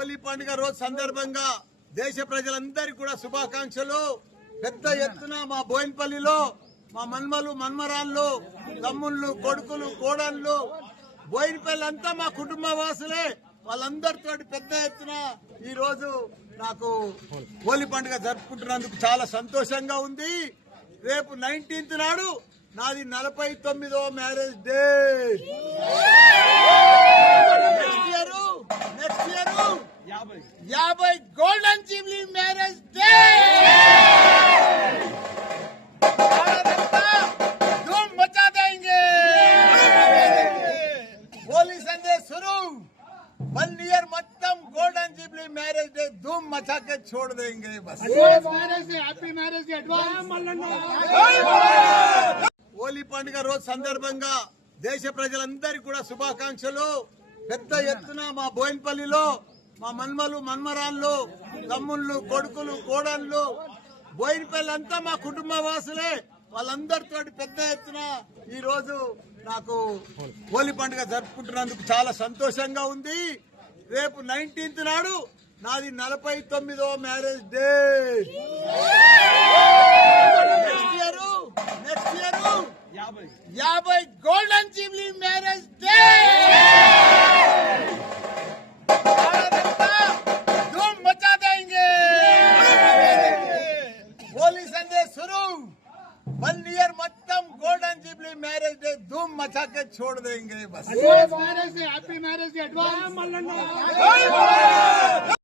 హోలీ పండుగ రోజు సందర్భంగా దేశ ప్రజలందరికీ కూడా శుభాకాంక్షలు. పెద్ద ఎత్తున మా బోయినపల్లిలో మా మన్మలు మన్మరాళ్ళు తమ్ముళ్ళు కొడుకులు కోడళ్ళు బోయినపల్లి అంతా మా కుటుంబ వాసులే. వాళ్ళందరితో పెద్ద ఎత్తున ఈ రోజు నాకు హోలీ పండుగ జరుపుకుంటున్నందుకు చాలా సంతోషంగా ఉంది. రేపు 19th నాడు నాది 49వ marriage day. Next year 50 golden jubilee marriage day. धूम मचा देंगे. होली संडे शुरू 1 year మొత్తం గోల్డెన్ జూబ్లీ మ్యారేజ్ డే ధూమ్ మచా के छोड़ देंगे. बस హ్యాపీ మ్యారేజ్ అడ్వాన్స్. హోలీ పండుగ రోజు సందర్భంగా దేశ ప్రజలందరికీ కూడా శుభాకాంక్షలు. పెద్ద ఎత్తున మా బోయినపల్లిలో మా మన్మలు మన్మరాళ్ళు తమ్ముళ్ళు కొడుకులు కోడళ్ళు బోయినపల్లి అంతా మా కుటుంబ వాసులే. వాళ్ళందరితో పెద్ద ఎత్తున ఈ రోజు నాకు హోలీ పండుగ జరుపుకుంటున్నందుకు చాలా సంతోషంగా ఉంది. రేపు 19th నాడు నాది 49వ marriage day. Next year 50 golden jubilee marriage day. धूम मचा देंगे. होली संडे शुरू 1 year మొత్తం గోల్డెన్ జూబ్లీ మ్యారేజ్ డే ధూమ్ మచా के छोड़ देंगे. बस హ్యాపీ మ్యారేజ్ అడ్వాన్స్.